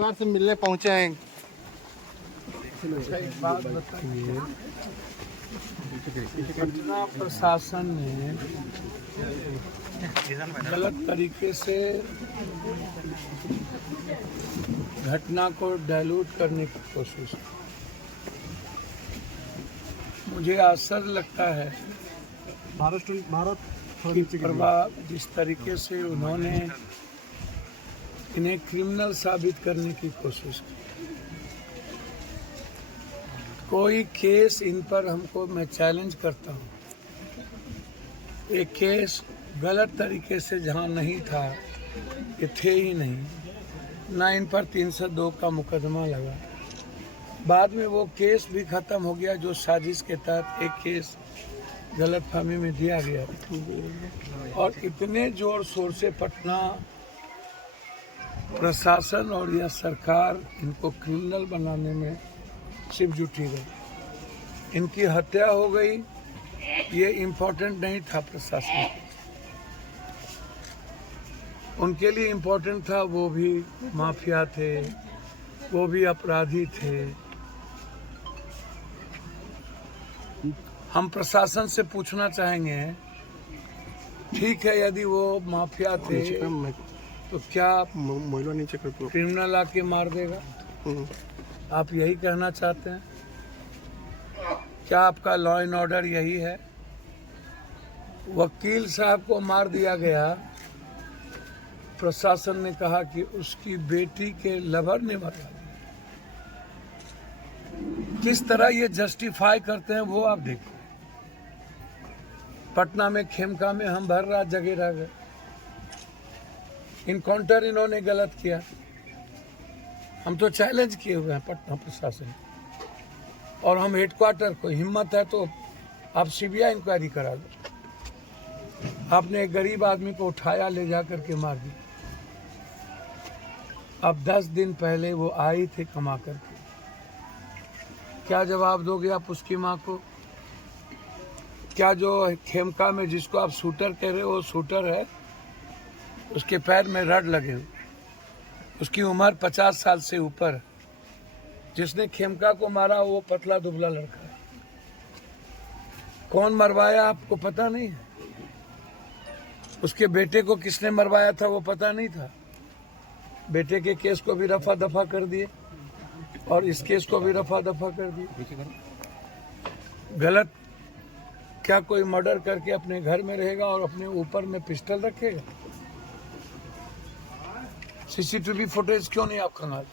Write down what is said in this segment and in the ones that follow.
परिवार से मिलने पहुंचे हैं। एक बात बताइए, पटना प्रशासन ने गलत तरीके से घटना को डाइल्यूट करने की कोशिश की। मुझे आश्चर्य लगता है कि प्रभाव जिस तरीके से उन्होंने इन्हें क्रिमिनल साबित करने की कोशिश की। कोई केस इन पर हमको, मैं चैलेंज करता हूँ, एक केस गलत तरीके से जहाँ नहीं था, ये थे ही नहीं, ना इन पर 302 का मुकदमा लगा। बाद में वो केस भी खत्म हो गया जो साजिश के तहत एक केस गलतफहमी में दिया गया। और इतने जोर शोर से पटना प्रशासन और यह सरकार इनको क्रिमिनल बनाने में सिर्फ जुटी गई। इनकी हत्या हो गई, ये इम्पोर्टेंट नहीं था प्रशासन। उनके लिए इम्पोर्टेंट था, वो भी माफिया थे, वो भी अपराधी थे। हम प्रशासन से पूछना चाहेंगे, ठीक है यदि वो माफिया थे तो क्या क्रिमिनल आके मार देगा? आप यही कहना चाहते हैं? क्या आपका लॉ एंड ऑर्डर यही है? वकील साहब को मार दिया गया, प्रशासन ने कहा कि उसकी बेटी के लवर ने मारा दिया। किस तरह ये जस्टिफाई करते हैं वो आप देखो। पटना में खेमका में हम भर रात जगे रह गए। इनकाउंटर इन्होंने गलत किया। हम तो चैलेंज किए हुए हैं पटना प्रशासन, और हम हेडक्वार्टर को, हिम्मत है तो आप सीबीआई इंक्वायरी करा दो। आपने एक गरीब आदमी को उठाया, ले जा करके मार दिया। अब 10 दिन पहले वो आई थे कमा करके, क्या जवाब दोगे आप उसकी माँ को? क्या जो खेमका में जिसको आप शूटर कह रहे हो शूटर है, उसके पैर में रड लगे हुए, उसकी उम्र 50 साल से ऊपर, जिसने खेमका को मारा वो पतला दुबला लड़का है। कौन मरवाया आपको पता नहीं है? उसके बेटे को किसने मरवाया था वो पता नहीं था? बेटे के केस को भी रफा दफा कर दिए और इस केस को भी रफा दफा कर दिए। गलत। क्या कोई मर्डर करके अपने घर में रहेगा और अपने ऊपर में पिस्टल रखेगा? सीसीटीवी फुटेज क्यों नहीं आप खंगालते?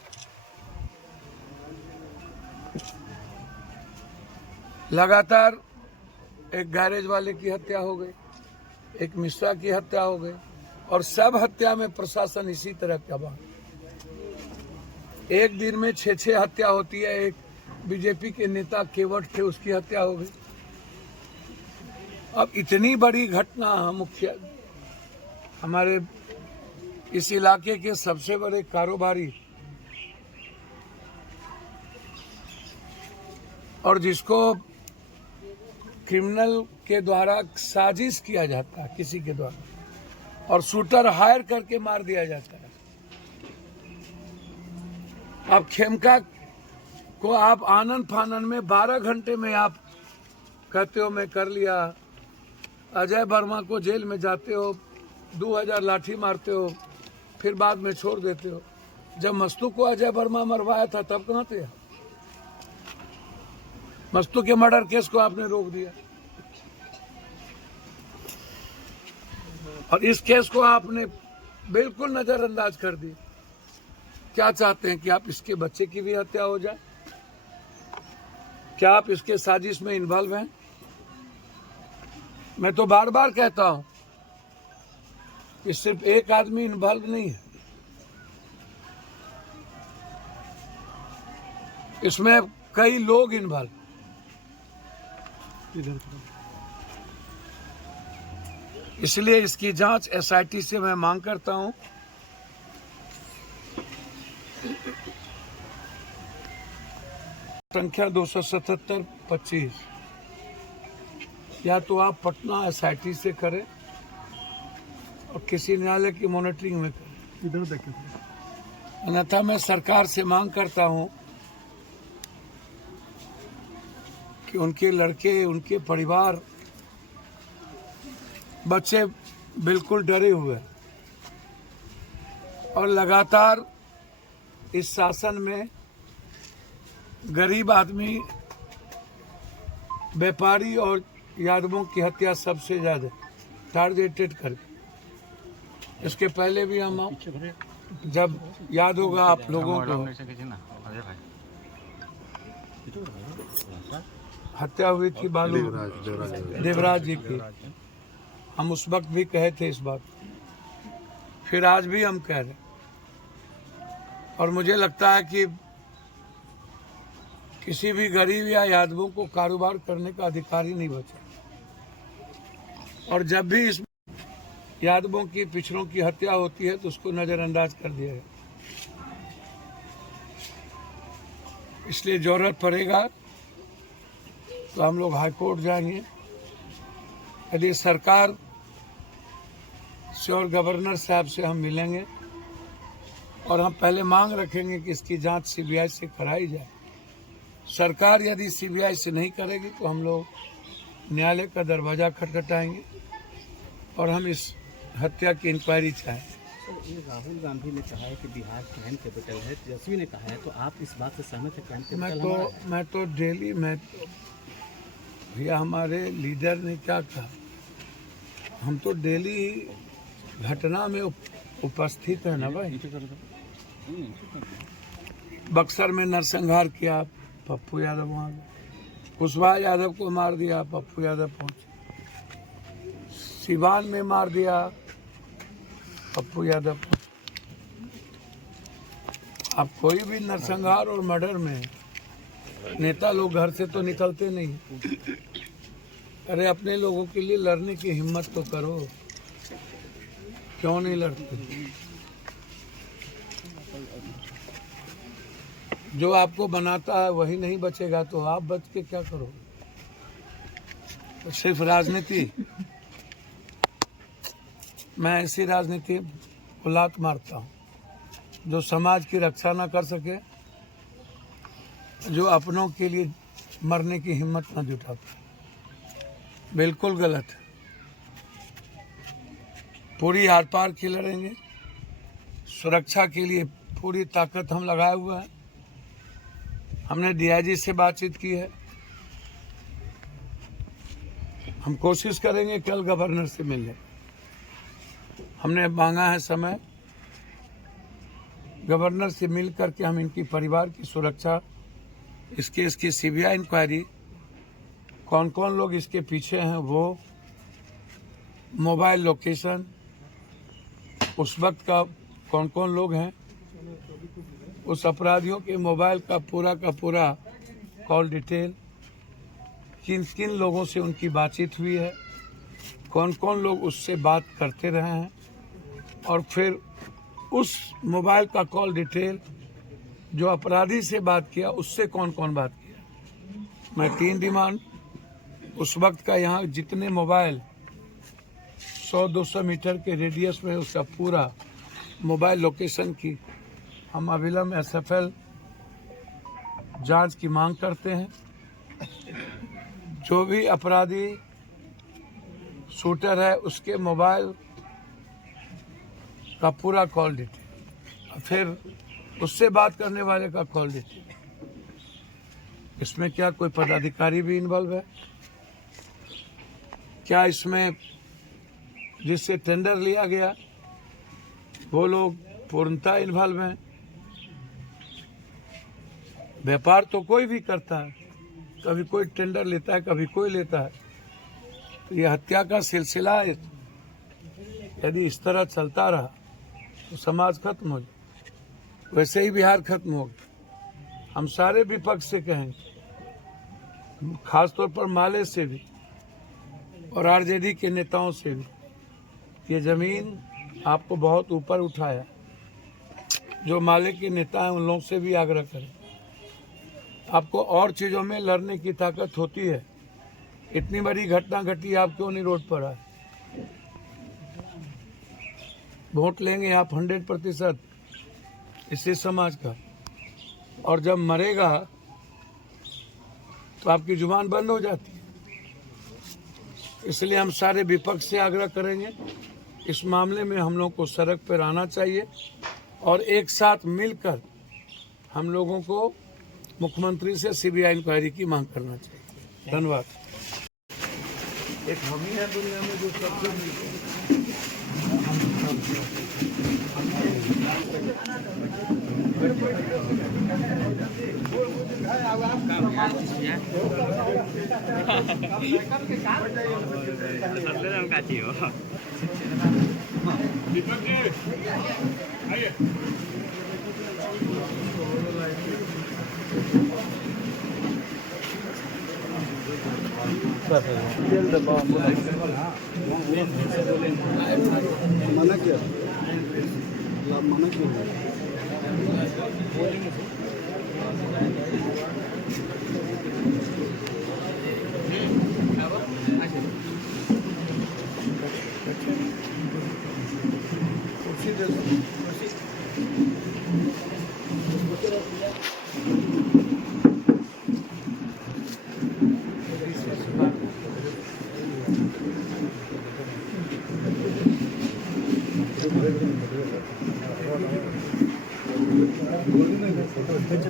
लगातार एक गैरेज वाले की हत्या हो गई, एक मिश्रा की हत्या हो गई, और सब हत्या में प्रशासन इसी तरह का बात। एक दिन में 6 हत्या होती है। एक बीजेपी के नेता केवट थे, उसकी हत्या हो गई। अब इतनी बड़ी घटना, मुख्य हमारे इस इलाके के सबसे बड़े कारोबारी और जिसको क्रिमिनल के द्वारा साजिश किया जाता है किसी के द्वारा, और शूटर हायर करके मार दिया जाता है। अब खेमका को आप आनन फानन में 12 घंटे में आप कहते हो मैं कर लिया। अजय वर्मा को जेल में जाते हो, 2000 लाठी मारते हो, फिर बाद में छोड़ देते हो। जब मस्तू को अजय वर्मा मरवाया था तब कहाँ थे? मस्तू के मर्डर केस को आपने रोक दिया, और इस केस को आपने बिल्कुल नजरअंदाज कर दी। क्या चाहते हैं कि आप इसके बच्चे की भी हत्या हो जाए? क्या आप इसके साजिश में इन्वॉल्व हैं? मैं तो बार बार कहता हूं कि सिर्फ एक आदमी इन्वॉल्व नहीं है, इसमें कई लोग इन्वॉल्व। इसलिए इसकी जांच एसआईटी से मैं मांग करता हूं। संख्या 277-25, या तो आप पटना एसआईटी से करें और किसी न्यायालय की मॉनिटरिंग में करें। इधर देखें। अन्यथा मैं सरकार से मांग करता हूं कि उनके लड़के, उनके परिवार, बच्चे बिल्कुल डरे हुए हैं और लगातार इस शासन में गरीब आदमी, व्यापारी और यादवों की हत्या सबसे ज़्यादा टारगेटेड करके। इसके पहले भी हम, जब याद होगा आप लोगों को, हत्या हुई थी बालू देवराज जी की, हम उस वक्त भी कहे थे इस बात, फिर आज भी हम कह रहे हैं। और मुझे लगता है कि किसी भी गरीब या यादवों को कारोबार करने का अधिकार ही नहीं बचा। और जब भी इस यादवों की, पिछड़ों की हत्या होती है तो उसको नज़रअंदाज कर दिया है। इसलिए जरूरत पड़ेगा तो हम लोग हाईकोर्ट जाएंगे। यदि सरकार से और गवर्नर साहब से हम मिलेंगे और हम पहले मांग रखेंगे कि इसकी जांच सीबीआई से कराई जाए। सरकार यदि सीबीआई से नहीं करेगी तो हम लोग न्यायालय का दरवाज़ा खटखटाएंगे और हम इस हत्या की इंक्वायरी चाहेंगे। ये राहुल गांधी ने कहा है कि बिहार क्राइम कैपिटल है, तेजस्वी ने कहा है, तो आप इस बात से सहमत है? क्राइम कैपिटल मैं तो डेली, भैया हमारे लीडर ने क्या कहा, हम तो डेली घटना में उपस्थित है ना भाई। बक्सर में नरसंहार किया, पप्पू यादव वहाँ गए, कुशवाहा यादव को मार दिया, पप्पू यादव पहुंचे। सिवान में मार दिया, पप्पू यादव पहुंचे। अब कोई भी नरसंहार और मर्डर में नेता लोग घर से तो निकलते नहीं। अरे अपने लोगों के लिए लड़ने की हिम्मत तो करो, क्यों नहीं लड़ते? जो आपको बनाता है वही नहीं बचेगा तो आप बच के क्या करोगे? तो सिर्फ राजनीति, मैं ऐसी राजनीति को लात मारता हूँ जो समाज की रक्षा ना कर सके, जो अपनों के लिए मरने की हिम्मत न जुटाता। बिल्कुल गलत है। पूरी आर पार की लड़ेंगे, सुरक्षा के लिए पूरी ताकत हम लगाए हुए हैं। हमने डीआईजी से बातचीत की है, हम कोशिश करेंगे कल गवर्नर से मिलने। हमने मांगा है समय, गवर्नर से मिल करके हम इनकी परिवार की सुरक्षा, इस केस की सीबीआई इंक्वायरी, कौन कौन लोग इसके पीछे हैं वो, मोबाइल लोकेशन, उस वक्त का कौन कौन लोग हैं, उस अपराधियों के मोबाइल का पूरा कॉल डिटेल, किन किन लोगों से उनकी बातचीत हुई है, कौन कौन लोग उससे बात करते रहे हैं, और फिर उस मोबाइल का कॉल डिटेल जो अपराधी से बात किया उससे कौन कौन बात किया। मैं 3 डिमांड उस वक्त का, यहाँ जितने मोबाइल 100-200 मीटर के रेडियस में उसका पूरा मोबाइल लोकेशन की हम अविलंब एसएफएल जांच की मांग करते हैं। जो भी अपराधी शूटर है उसके मोबाइल का पूरा कॉल डिटेल, फिर उससे बात करने वाले का कॉल डिटेल। इसमें क्या कोई पदाधिकारी भी इन्वॉल्व है? क्या इसमें जिससे टेंडर लिया गया वो लोग पूर्णतः इन्वॉल्व हैं? व्यापार तो कोई भी करता है, कभी कोई टेंडर लेता है, कभी कोई लेता है। तो ये हत्या का सिलसिला यदि इस तरह चलता रहा तो समाज खत्म हो जाए, वैसे ही बिहार खत्म हो गया। हम सारे विपक्ष से कहेंगे, खासतौर पर माले से भी और आरजेडी के नेताओं से भी, ये जमीन आपको बहुत ऊपर उठाया। जो माले के नेता हैं उन लोगों से भी आग्रह करें, आपको और चीज़ों में लड़ने की ताकत होती है। इतनी बड़ी घटना घटी, आप क्यों नहीं रोड पर आए? वोट लेंगे आप 100%, इसी समाज का, और जब मरेगा तो आपकी जुबान बंद हो जाती है। इसलिए हम सारे विपक्ष से आग्रह करेंगे, इस मामले में हम लोग को सड़क पर आना चाहिए और एक साथ मिलकर हम लोगों को मुख्यमंत्री से सीबीआई इंक्वायरी की मांग करना चाहिए। धन्यवाद। एक हम ही हैं दुनिया में जो सबसे मना किया मना क्यों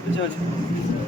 पीछे